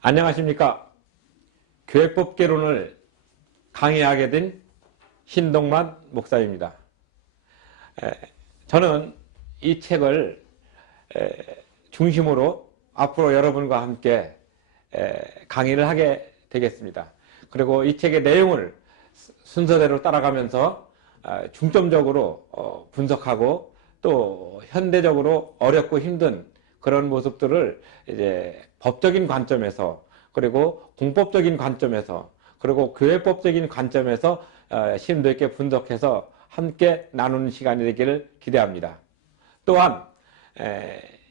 안녕하십니까. 교회법 개론을 강의하게 된 신동만 목사입니다. 저는 이 책을 중심으로 앞으로 여러분과 함께 강의를 하게 되겠습니다. 그리고 이 책의 내용을 순서대로 따라가면서 중점적으로 분석하고 또 현대적으로 어렵고 힘든 그런 모습들을 이제 법적인 관점에서 그리고 공법적인 관점에서 그리고 교회법적인 관점에서 심도 있게 분석해서 함께 나누는 시간이 되기를 기대합니다. 또한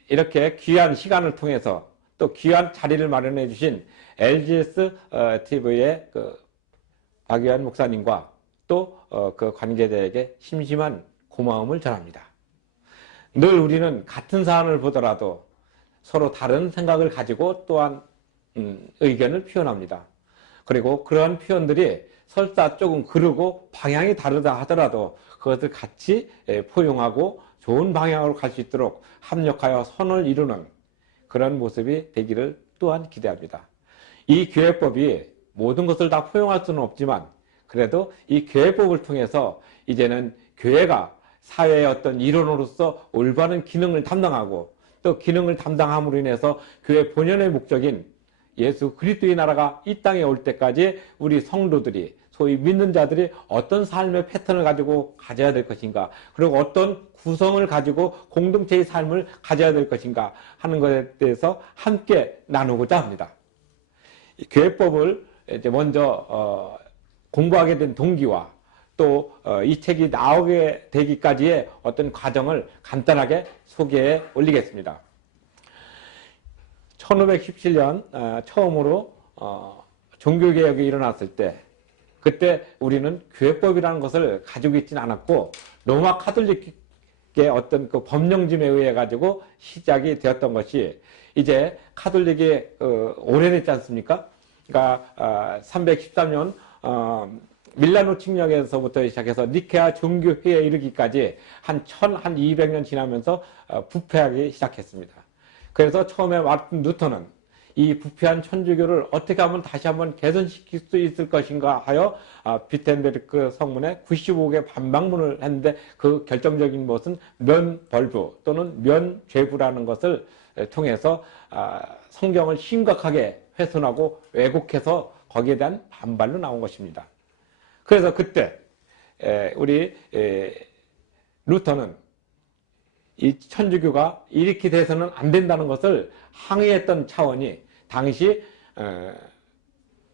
이렇게 귀한 시간을 통해서 또 귀한 자리를 마련해 주신 LGS TV의 박유한 목사님과 또 그 관계자에게 심심한 고마움을 전합니다. 늘 우리는 같은 사안을 보더라도 서로 다른 생각을 가지고 또한 의견을 표현합니다. 그리고 그러한 표현들이 설사 조금 그르고 방향이 다르다 하더라도 그것을 같이 포용하고 좋은 방향으로 갈 수 있도록 합력하여 선을 이루는 그런 모습이 되기를 또한 기대합니다. 이 교회법이 모든 것을 다 포용할 수는 없지만 그래도 이 교회법을 통해서 이제는 교회가 사회의 어떤 일원으로서 올바른 기능을 담당하고 또 기능을 담당함으로 인해서 교회 본연의 목적인 예수 그리스도의 나라가 이 땅에 올 때까지 우리 성도들이 소위 믿는 자들이 어떤 삶의 패턴을 가지고 가져야 될 것인가, 그리고 어떤 구성을 가지고 공동체의 삶을 가져야 될 것인가 하는 것에 대해서 함께 나누고자 합니다. 교회법을 이제 먼저 공부하게 된 동기와 또 이 책이 나오게 되기까지의 어떤 과정을 간단하게 소개해 올리겠습니다. 1517년 처음으로 종교개혁이 일어났을 때 그때 우리는 교회법이라는 것을 가지고 있지는 않았고 로마 카톨릭의 어떤 그 법령짐에 의해 가지고 시작이 되었던 것이 이제 카톨릭이 오래됐지 않습니까? 그러니까 313년 밀라노 칙령에서부터 시작해서 니케아 종교회의에 이르기까지 한 1200년 지나면서 부패하기 시작했습니다. 그래서 처음에 마르틴 루터는 이 부패한 천주교를 어떻게 하면 다시 한번 개선시킬 수 있을 것인가 하여 비텐베르크 성문에 95개 반박문을 했는데 그 결정적인 것은 면벌부 또는 면죄부라는 것을 통해서 성경을 심각하게 훼손하고 왜곡해서 거기에 대한 반발로 나온 것입니다. 그래서 그때 우리 루터는 이 천주교가 이렇게 돼서는 안 된다는 것을 항의했던 차원이 당시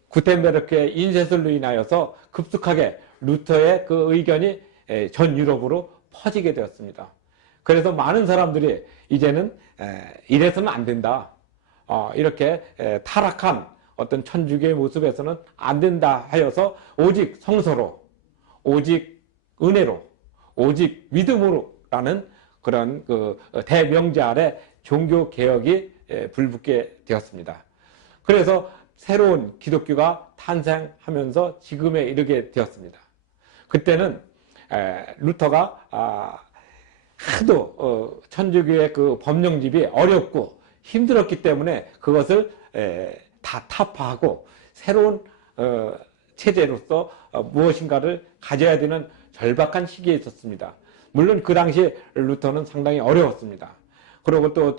구텐베르크의 인쇄술로 인하여서 급속하게 루터의 그 의견이 전 유럽으로 퍼지게 되었습니다. 그래서 많은 사람들이 이제는 이래서는 안 된다. 이렇게 타락한 어떤 천주교의 모습에서는 안 된다 하여서 오직 성서로, 오직 은혜로, 오직 믿음으로라는 그런 그 대명제 아래 종교 개혁이 불붙게 되었습니다. 그래서 새로운 기독교가 탄생하면서 지금에 이르게 되었습니다. 그때는 루터가 하도 천주교의 그 법령집이 어렵고 힘들었기 때문에 그것을 다 타파하고 새로운 체제로서 무엇인가를 가져야 되는 절박한 시기에 있었습니다. 물론 그 당시 루터는 상당히 어려웠습니다. 그리고 또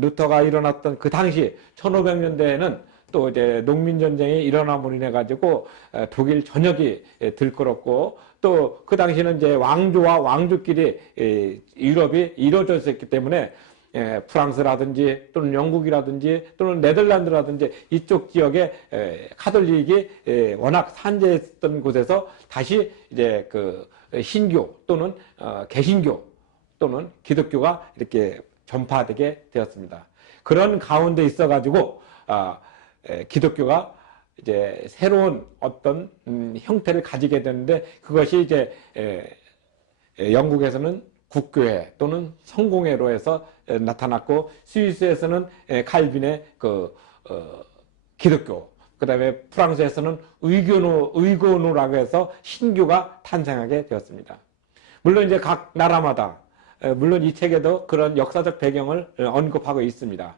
루터가 일어났던 그 당시 1500년대에는 또 이제 농민전쟁이 일어남으로 인해 가지고 독일 전역이 들끓었고 또 그 당시는 이제 왕조와 왕족끼리 유럽이 이루어져 있었기 때문에 프랑스라든지 또는 영국이라든지 또는 네덜란드라든지 이쪽 지역에 카톨릭이 워낙 산재했던 곳에서 다시 이제 그 신교 또는 개신교 또는 기독교가 이렇게 전파되게 되었습니다. 그런 가운데 있어 가지고 기독교가 이제 새로운 어떤 형태를 가지게 되는데 그것이 이제 영국에서는 국교회 또는 성공회로 해서 나타났고 스위스에서는 칼빈의 그 기독교, 그 다음에 프랑스에서는 의교노라고 해서 신교가 탄생하게 되었습니다. 물론 이제 각 나라마다 물론 이 책에도 그런 역사적 배경을 언급하고 있습니다.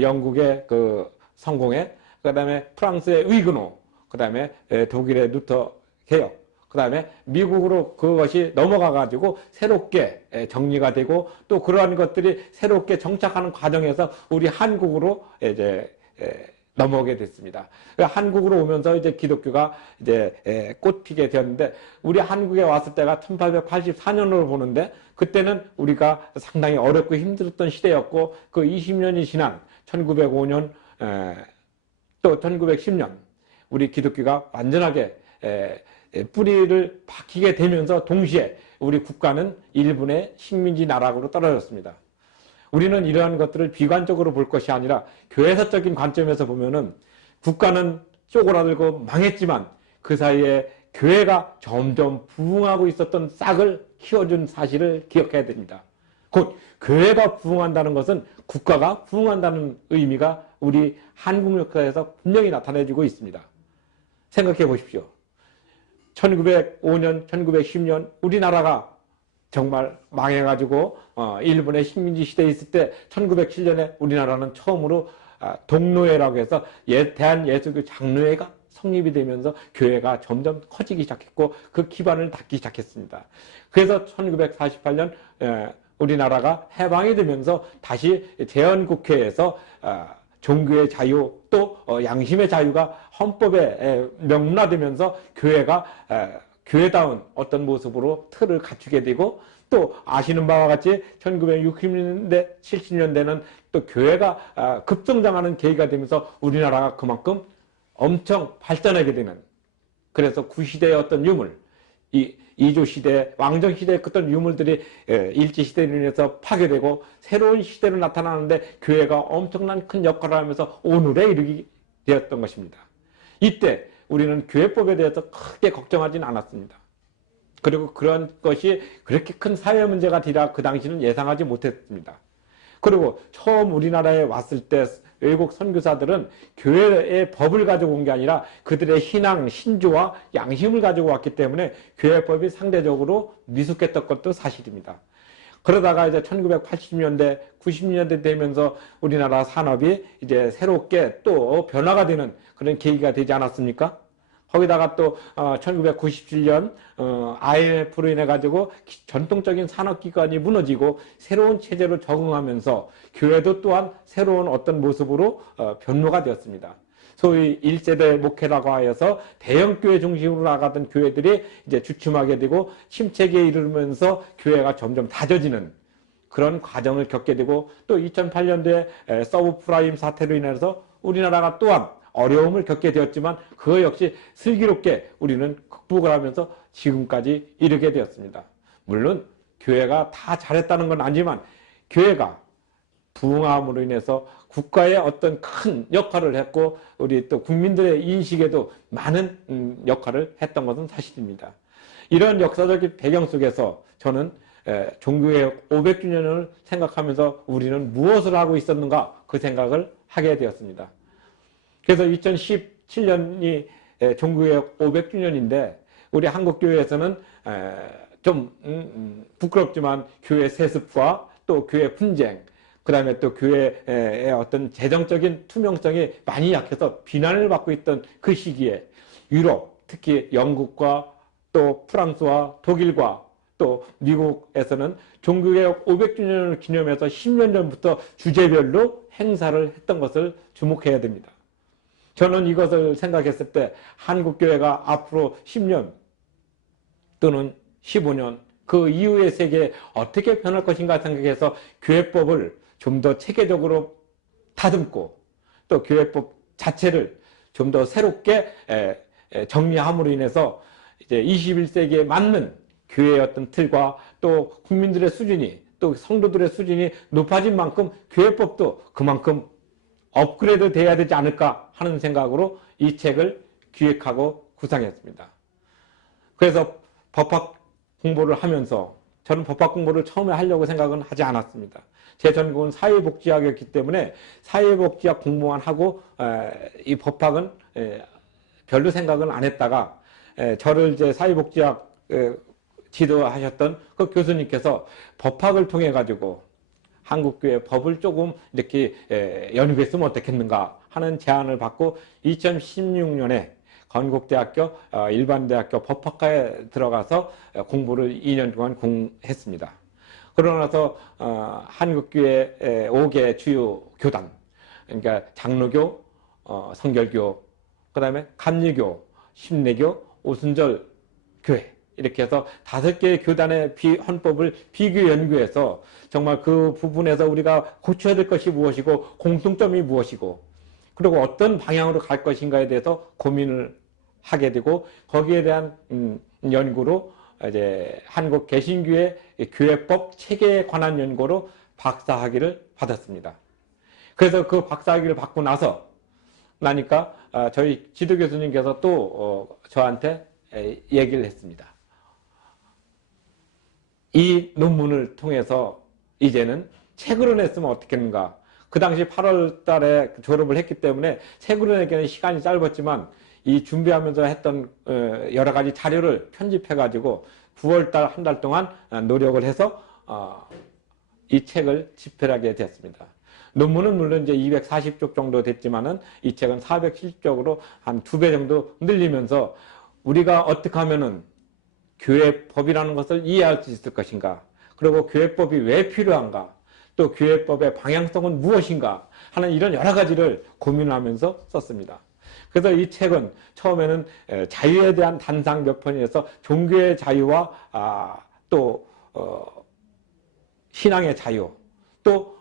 영국의 그 성공회, 그 다음에 프랑스의 위그노, 그 다음에 독일의 루터 개혁, 그 다음에 미국으로 그것이 넘어가가지고 새롭게 정리가 되고 또 그러한 것들이 새롭게 정착하는 과정에서 우리 한국으로 이제 넘어오게 됐습니다. 한국으로 오면서 이제 기독교가 이제 꽃피게 되었는데 우리 한국에 왔을 때가 1884년으로 보는데 그때는 우리가 상당히 어렵고 힘들었던 시대였고 그 20년이 지난 1905년 또 1910년 우리 기독교가 완전하게 뿌리를 박히게 되면서 동시에 우리 국가는 일본의 식민지 나락으로 떨어졌습니다. 우리는 이러한 것들을 비관적으로 볼 것이 아니라 교회사적인 관점에서 보면은 국가는 쪼그라들고 망했지만 그 사이에 교회가 점점 부흥하고 있었던 싹을 키워준 사실을 기억해야 됩니다. 곧 교회가 부흥한다는 것은 국가가 부흥한다는 의미가 우리 한국 역사에서 분명히 나타내주고 있습니다. 생각해 보십시오. 1905년, 1910년 우리나라가 정말 망해가지고 일본의 식민지 시대에 있을 때 1907년에 우리나라는 처음으로 동노회라고 해서 대한예수교 장로회가 성립이 되면서 교회가 점점 커지기 시작했고 그 기반을 닦기 시작했습니다. 그래서 1948년 우리나라가 해방이 되면서 다시 대헌국회에서 종교의 자유 또 양심의 자유가 헌법에 명문화되면서 교회가 교회다운 어떤 모습으로 틀을 갖추게 되고 또 아시는 바와 같이 1960년대 70년대는 또 교회가 급성장하는 계기가 되면서 우리나라가 그만큼 엄청 발전하게 되는 그래서 구시대의 어떤 유물 이조시대, 왕정시대의 어떤 유물들이 일제시대로 인해서 파괴되고 새로운 시대로 나타나는데 교회가 엄청난 큰 역할을 하면서 오늘에 이르게 되었던 것입니다. 이때 우리는 교회법에 대해서 크게 걱정하지는 않았습니다. 그리고 그런 것이 그렇게 큰 사회 문제가 되리라 그 당시는 예상하지 못했습니다. 그리고 처음 우리나라에 왔을 때 외국 선교사들은 교회의 법을 가지고 온 게 아니라 그들의 신앙, 신조와 양심을 가지고 왔기 때문에 교회법이 상대적으로 미숙했던 것도 사실입니다. 그러다가 이제 1980년대, 90년대 되면서 우리나라 산업이 이제 새롭게 또 변화가 되는 그런 계기가 되지 않았습니까? 거기다가 또 1997년 IMF로 인해 가지고 전통적인 산업기관이 무너지고 새로운 체제로 적응하면서 교회도 또한 새로운 어떤 모습으로 변모가 되었습니다. 소위 1세대 목회라고 하여서 대형교회 중심으로 나가던 교회들이 이제 주춤하게 되고 침체기에 이르면서 교회가 점점 다져지는 그런 과정을 겪게 되고 또 2008년도에 서브프라임 사태로 인해서 우리나라가 또한 어려움을 겪게 되었지만 그거 역시 슬기롭게 우리는 극복을 하면서 지금까지 이르게 되었습니다. 물론 교회가 다 잘했다는 건 아니지만 교회가 부흥함으로 인해서 국가의 어떤 큰 역할을 했고 우리 또 국민들의 인식에도 많은 역할을 했던 것은 사실입니다. 이런 역사적인 배경 속에서 저는 종교개혁 500주년을 생각하면서 우리는 무엇을 하고 있었는가 그 생각을 하게 되었습니다. 그래서 2017년이 종교개혁 500주년인데 우리 한국교회에서는 좀 부끄럽지만 교회 세습과 또 교회 분쟁 그 다음에 또 교회의 어떤 재정적인 투명성이 많이 약해서 비난을 받고 있던 그 시기에 유럽 특히 영국과 또 프랑스와 독일과 또 미국에서는 종교개혁 500주년을 기념해서 10년 전부터 주제별로 행사를 했던 것을 주목해야 됩니다. 저는 이것을 생각했을 때 한국교회가 앞으로 10년 또는 15년 그 이후의 세계에 어떻게 변할 것인가 생각해서 교회법을 좀 더 체계적으로 다듬고 또 교회법 자체를 좀 더 새롭게 정리함으로 인해서 이제 21세기에 맞는 교회의 어떤 틀과 또 국민들의 수준이 또 성도들의 수준이 높아진 만큼 교회법도 그만큼 업그레이드 돼야 되지 않을까 하는 생각으로 이 책을 기획하고 구상했습니다. 그래서 법학 공부를 하면서 저는 법학 공부를 처음에 하려고 생각은 하지 않았습니다. 제 전공은 사회복지학이었기 때문에 사회복지학 공부만 하고 이 법학은 별로 생각은 안 했다가 저를 이제 사회복지학 지도하셨던 그 교수님께서 법학을 통해 가지고 한국교회 법을 조금 이렇게 연구했으면 어떻겠는가 하는 제안을 받고 2016년에 건국대학교 일반대학교 법학과에 들어가서 공부를 2년 동안 했습니다. 그러고 나서 한국교회 5개 주요 교단, 그러니까 장로교, 성결교, 그 다음에 감리교, 심내교, 오순절 교회, 이렇게 해서 5개의 교단의 헌법을 비교 연구해서 정말 그 부분에서 우리가 고쳐야 될 것이 무엇이고 공통점이 무엇이고 그리고 어떤 방향으로 갈 것인가에 대해서 고민을 하게 되고 거기에 대한 연구로 이제 한국 개신교회 교회법 체계에 관한 연구로 박사학위를 받았습니다. 그래서 그 박사학위를 받고 나니까 저희 지도 교수님께서 또 저한테 얘기를 했습니다. 이 논문을 통해서 이제는 책으로 냈으면 어떻겠는가. 그 당시 8월 달에 졸업을 했기 때문에 책으로 내기는 시간이 짧았지만 이 준비하면서 했던 여러 가지 자료를 편집해 가지고 9월 달 한 달 동안 노력을 해서 이 책을 집필하게 되었습니다. 논문은 물론 이제 240쪽 정도 됐지만은 이 책은 470쪽으로 한 2배 정도 늘리면서 우리가 어떻게 하면은 교회법이라는 것을 이해할 수 있을 것인가, 그리고 교회법이 왜 필요한가, 또 교회법의 방향성은 무엇인가 하는 이런 여러 가지를 고민하면서 썼습니다. 그래서 이 책은 처음에는 자유에 대한 단상 몇 편에서 종교의 자유와 또 신앙의 자유, 또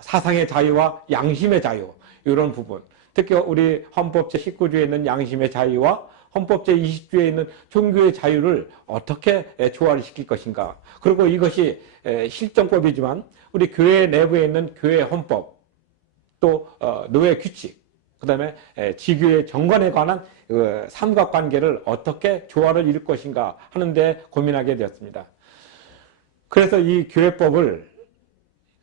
사상의 자유와 양심의 자유, 이런 부분, 특히 우리 헌법 제19조에 있는 양심의 자유와 헌법 제20조에 있는 종교의 자유를 어떻게 조화를 시킬 것인가, 그리고 이것이 실정법이지만 우리 교회 내부에 있는 교회 헌법, 또 노예 규칙, 그 다음에 지교의 정관에 관한 삼각관계를 어떻게 조화를 이룰 것인가 하는데 고민하게 되었습니다. 그래서 이 교회법을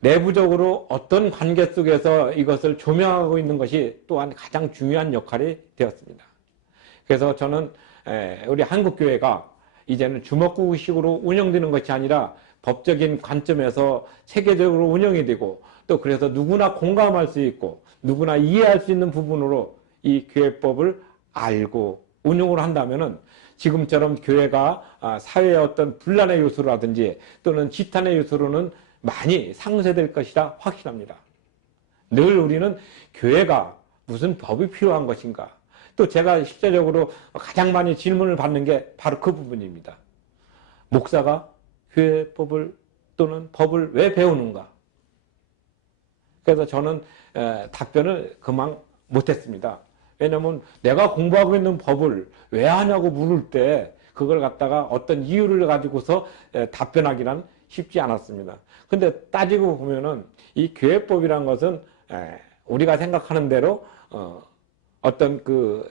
내부적으로 어떤 관계 속에서 이것을 조명하고 있는 것이 또한 가장 중요한 역할이 되었습니다. 그래서 저는 우리 한국교회가 이제는 주먹구구식으로 운영되는 것이 아니라 법적인 관점에서 체계적으로 운영이 되고, 또 그래서 누구나 공감할 수 있고 누구나 이해할 수 있는 부분으로 이 교회법을 알고 운영을 한다면은 지금처럼 교회가 사회의 어떤 분란의 요소라든지 또는 지탄의 요소로는 많이 상쇄될 것이라 확신합니다. 늘 우리는 교회가 무슨 법이 필요한 것인가, 또 제가 실제적으로 가장 많이 질문을 받는 게 바로 그 부분입니다. 목사가 교회법을 또는 법을 왜 배우는가? 그래서 저는 답변을 그만 못했습니다. 왜냐하면 내가 공부하고 있는 법을 왜 하냐고 물을 때 그걸 갖다가 어떤 이유를 가지고서 답변하기란 쉽지 않았습니다. 근데 따지고 보면은 이 교회법이란 것은 우리가 생각하는 대로 어떤 그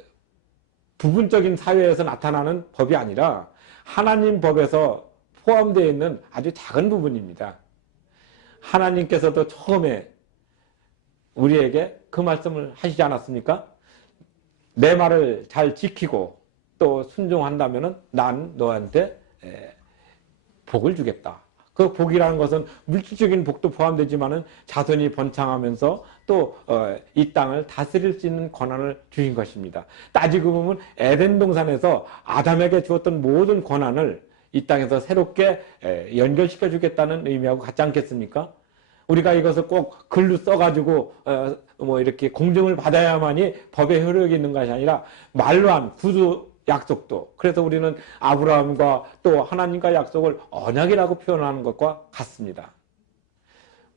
부분적인 사회에서 나타나는 법이 아니라 하나님 법에서 포함되어 있는 아주 작은 부분입니다. 하나님께서도 처음에 우리에게 그 말씀을 하시지 않았습니까? 내 말을 잘 지키고 또 순종한다면 난 너한테 복을 주겠다. 그 복이라는 것은 물질적인 복도 포함되지만은 자손이 번창하면서 또 이 땅을 다스릴 수 있는 권한을 주신 것입니다. 따지고 보면 에덴 동산에서 아담에게 주었던 모든 권한을 이 땅에서 새롭게 연결시켜 주겠다는 의미하고 같지 않겠습니까? 우리가 이것을 꼭 글로 써가지고 뭐 이렇게 공증을 받아야만이 법의 효력이 있는 것이 아니라 말로 한 구주 약속도, 그래서 우리는 아브라함과 또 하나님과 약속을 언약이라고 표현하는 것과 같습니다.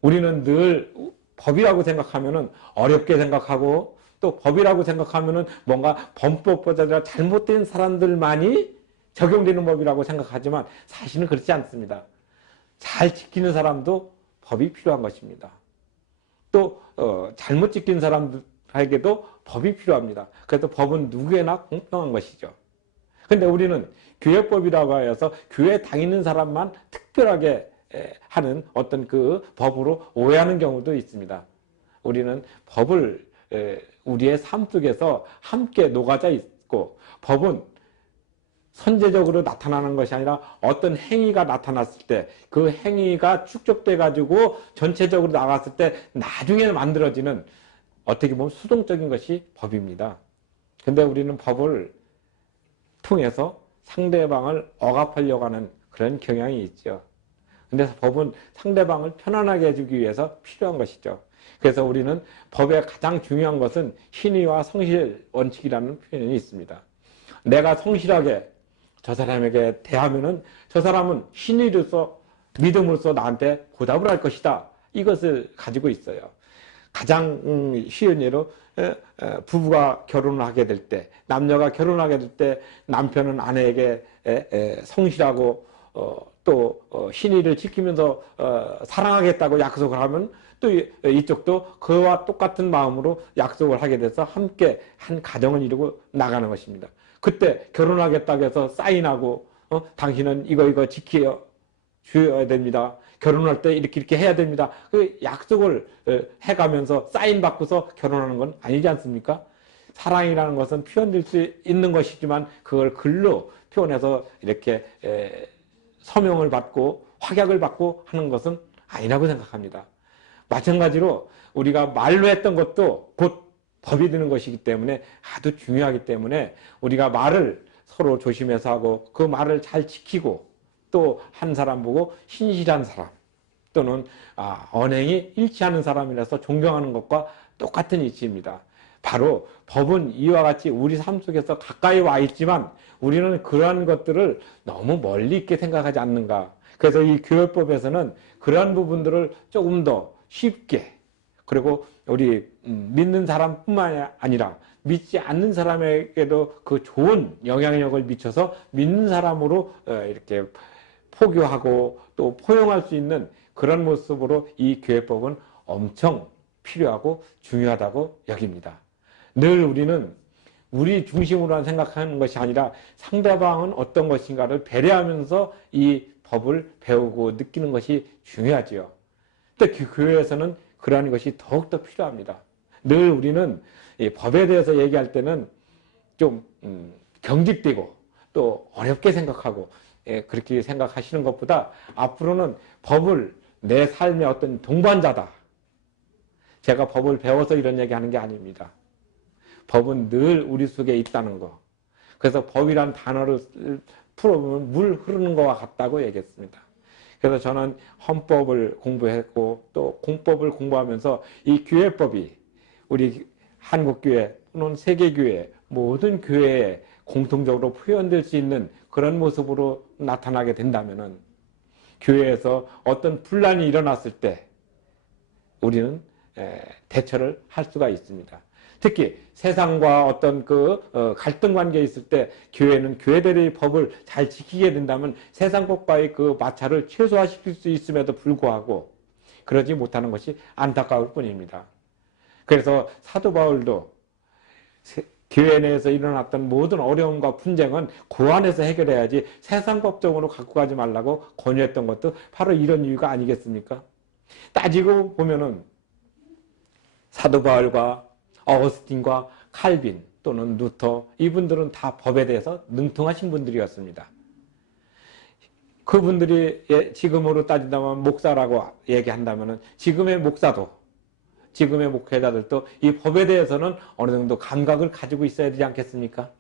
우리는 늘 법이라고 생각하면은 어렵게 생각하고, 또 법이라고 생각하면은 뭔가 범법보다 잘못된 사람들만이 적용되는 법이라고 생각하지만 사실은 그렇지 않습니다. 잘 지키는 사람도 법이 필요한 것입니다. 또 잘못 지킨 사람들에게도 법이 필요합니다. 그래서 법은 누구에나 공평한 것이죠. 근데 우리는 교회법이라고 해서 교회 다니는 사람만 특별하게 하는 어떤 그 법으로 오해하는 경우도 있습니다. 우리는 법을 우리의 삶 속에서 함께 녹아져 있고, 법은 선제적으로 나타나는 것이 아니라 어떤 행위가 나타났을 때 그 행위가 축적돼 가지고 전체적으로 나갔을 때 나중에 만들어지는 어떻게 보면 수동적인 것이 법입니다. 근데 우리는 법을 통해서 상대방을 억압하려고 하는 그런 경향이 있죠. 근데 법은 상대방을 편안하게 해주기 위해서 필요한 것이죠. 그래서 우리는 법의 가장 중요한 것은 신의와 성실 원칙이라는 표현이 있습니다. 내가 성실하게 저 사람에게 대하면은 저 사람은 신의로서 믿음으로써 나한테 보답을 할 것이다. 이것을 가지고 있어요. 가장 쉬운 예로 부부가 결혼을 하게 될 때, 남녀가 결혼하게 될 때 남편은 아내에게 성실하고 또 신의를 지키면서 사랑하겠다고 약속을 하면 또 이쪽도 그와 똑같은 마음으로 약속을 하게 돼서 함께 한 가정을 이루고 나가는 것입니다. 그때 결혼하겠다고 해서 사인하고 당신은 이거 지켜 줘야 됩니다. 결혼할 때 이렇게 해야 됩니다. 그 약속을 해가면서 사인 받고서 결혼하는 건 아니지 않습니까? 사랑이라는 것은 표현될 수 있는 것이지만 그걸 글로 표현해서 이렇게 서명을 받고 확약을 받고 하는 것은 아니라고 생각합니다. 마찬가지로 우리가 말로 했던 것도 곧 법이 되는 것이기 때문에 아주 중요하기 때문에 우리가 말을 서로 조심해서 하고 그 말을 잘 지키고 또 한 사람 보고 신실한 사람 또는 언행이 일치하는 사람이라서 존경하는 것과 똑같은 이치입니다. 바로 법은 이와 같이 우리 삶 속에서 가까이 와 있지만 우리는 그러한 것들을 너무 멀리 있게 생각하지 않는가. 그래서 이 교회법에서는 그러한 부분들을 조금 더 쉽게 그리고 우리 믿는 사람뿐만 아니라 믿지 않는 사람에게도 그 좋은 영향력을 미쳐서 믿는 사람으로 이렇게 포교하고 또 포용할 수 있는 그런 모습으로 이 교회법은 엄청 필요하고 중요하다고 여깁니다. 늘 우리는 우리 중심으로만 생각하는 것이 아니라 상대방은 어떤 것인가를 배려하면서 이 법을 배우고 느끼는 것이 중요하지요. 또 교회에서는 그러한 것이 더욱더 필요합니다. 늘 우리는 이 법에 대해서 얘기할 때는 좀 경직되고 또 어렵게 생각하고 그렇게 생각하시는 것보다 앞으로는 법을 내 삶의 어떤 동반자다. 제가 법을 배워서 이런 얘기하는 게 아닙니다. 법은 늘 우리 속에 있다는 거. 그래서 법이란 단어를 풀어보면 물 흐르는 것과 같다고 얘기했습니다. 그래서 저는 헌법을 공부했고 또 공법을 공부하면서 이 교회법이 우리 한국교회 또는 세계교회 모든 교회에 공통적으로 표현될 수 있는 그런 모습으로 나타나게 된다면은 교회에서 어떤 분란이 일어났을 때 우리는 대처를 할 수가 있습니다. 특히 세상과 어떤 갈등 관계에 있을 때 교회는 교회들의 법을 잘 지키게 된다면 세상 법과의 그 마찰을 최소화시킬 수 있음에도 불구하고 그러지 못하는 것이 안타까울 뿐입니다. 그래서 사도 바울도 교회 내에서 일어났던 모든 어려움과 분쟁은 그 안에서 해결해야지 세상 법정으로 갖고 가지 말라고 권유했던 것도 바로 이런 이유가 아니겠습니까? 따지고 보면은 사도 바울과 어거스틴과 칼빈 또는 루터 이분들은 다 법에 대해서 능통하신 분들이었습니다. 그분들이 지금으로 따진다면 목사라고 얘기한다면 지금의 목사도 지금의 목회자들도 이 법에 대해서는 어느 정도 감각을 가지고 있어야 되지 않겠습니까?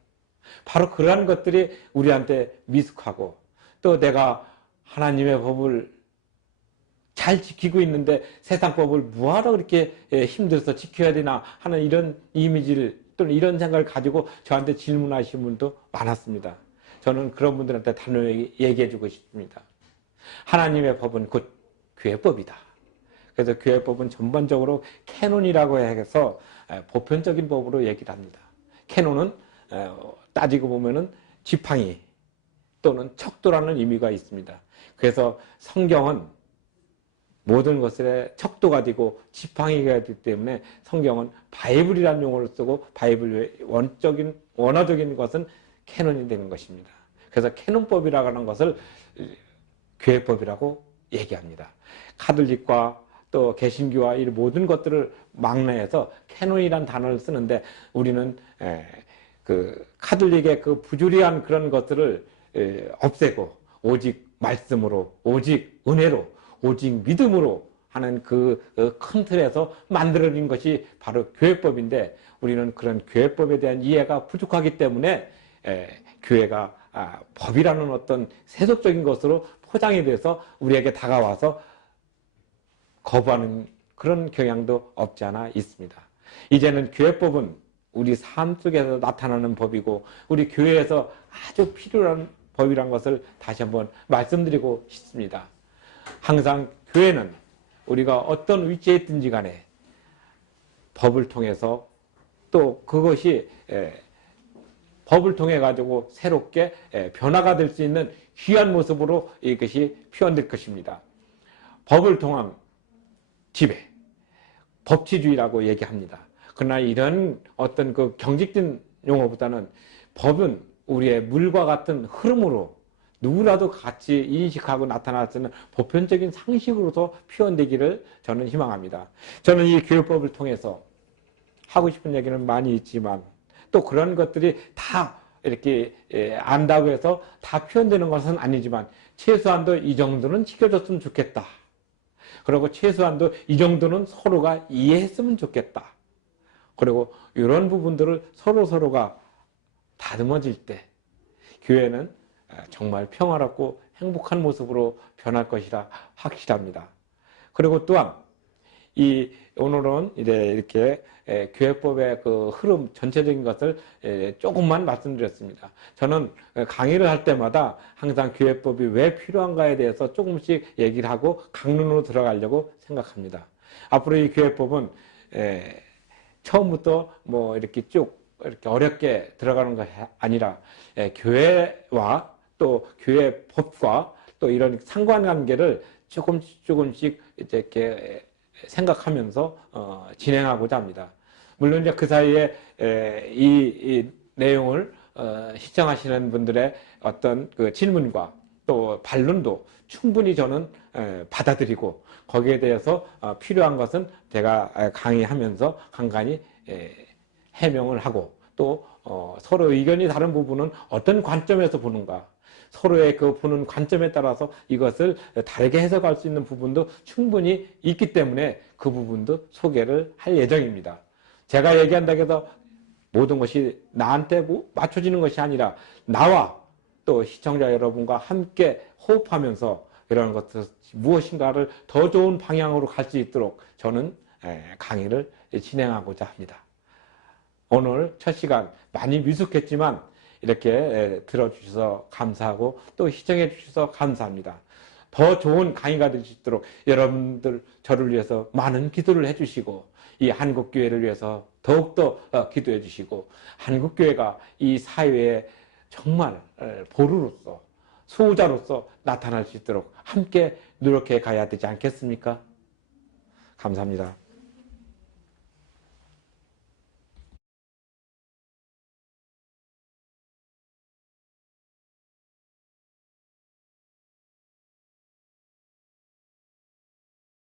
바로 그러한 것들이 우리한테 미숙하고 또 내가 하나님의 법을 잘 지키고 있는데 세상 법을 뭐하러 그렇게 힘들어서 지켜야 되나 하는 이런 이미지를 또는 이런 생각을 가지고 저한테 질문하신 분도 많았습니다. 저는 그런 분들한테 단호하게 얘기해 주고 싶습니다. 하나님의 법은 곧 교회법이다. 그래서 교회법은 전반적으로 캐논이라고 해서 보편적인 법으로 얘기를 합니다. 캐논은 따지고 보면은 지팡이 또는 척도라는 의미가 있습니다. 그래서 성경은 모든 것에 척도가 되고 지팡이가 되기 때문에 성경은 바이블이라는 용어를 쓰고 바이블의 원어적인 것은 캐논이 되는 것입니다. 그래서 캐논법이라고 하는 것을 교회법이라고 얘기합니다. 카톨릭과 또 개신교와 이 모든 것들을 막내해서 캐논이라는 단어를 쓰는데 우리는 그 카톨릭의 그 부조리한 그런 것들을 없애고 오직 말씀으로, 오직 은혜로, 오직 믿음으로 하는 그 큰 틀에서 만들어진 것이 바로 교회법인데, 우리는 그런 교회법에 대한 이해가 부족하기 때문에 교회가 법이라는 어떤 세속적인 것으로 포장이 돼서 우리에게 다가와서 거부하는 그런 경향도 없지 않아 있습니다. 이제는 교회법은 우리 삶 속에서 나타나는 법이고 우리 교회에서 아주 필요한 법이란 것을 다시 한번 말씀드리고 싶습니다. 항상 교회는 우리가 어떤 위치에 있든지 간에 법을 통해서, 또 그것이 법을 통해 가지고 새롭게 변화가 될 수 있는 귀한 모습으로 이것이 표현될 것입니다. 법을 통한 지배, 법치주의라고 얘기합니다. 그러나 이런 어떤 그 경직된 용어보다는 법은 우리의 물과 같은 흐름으로 누구라도 같이 인식하고 나타날 수 있는 보편적인 상식으로서 표현되기를 저는 희망합니다. 저는 이 교회법을 통해서 하고 싶은 얘기는 많이 있지만 또 그런 것들이 다 이렇게 안다고 해서 다 표현되는 것은 아니지만 최소한도 이 정도는 지켜줬으면 좋겠다. 그리고 최소한도 이 정도는 서로가 이해했으면 좋겠다. 그리고 이런 부분들을 서로가 다듬어질 때 교회는 정말 평화롭고 행복한 모습으로 변할 것이라 확실합니다. 그리고 또한 오늘은 이렇게 교회법의 그 흐름 전체적인 것을 조금만 말씀드렸습니다. 저는 강의를 할 때마다 항상 교회법이 왜 필요한가에 대해서 조금씩 얘기를 하고 강론으로 들어가려고 생각합니다. 앞으로 이 교회법은 처음부터 뭐 이렇게 쭉 이렇게 어렵게 들어가는 것이 아니라 교회와 또 교회 법과 또 이런 상관관계를 조금씩 이렇게 생각하면서 진행하고자 합니다. 물론 이제 그 사이에 이 내용을 시청하시는 분들의 어떤 그 질문과 또 반론도 충분히 저는 받아들이고 거기에 대해서 필요한 것은 제가 강의하면서 간간히 해명을 하고 또 서로 의견이 다른 부분은 어떤 관점에서 보는가, 서로의 그 보는 관점에 따라서 이것을 다르게 해석할 수 있는 부분도 충분히 있기 때문에 그 부분도 소개를 할 예정입니다. 제가 얘기한다고 해서 모든 것이 나한테 맞춰지는 것이 아니라 나와 또 시청자 여러분과 함께 호흡하면서 이런 것들 무엇인가를 더 좋은 방향으로 갈 수 있도록 저는 강의를 진행하고자 합니다. 오늘 첫 시간 많이 미숙했지만 이렇게 들어주셔서 감사하고 또 시청해 주셔서 감사합니다. 더 좋은 강의가 될 수 있도록 여러분들 저를 위해서 많은 기도를 해주시고 이 한국교회를 위해서 더욱더 기도해 주시고 한국교회가 이 사회에 정말 보루로서 수호자로서 나타날 수 있도록 함께 노력해 가야 되지 않겠습니까? 감사합니다.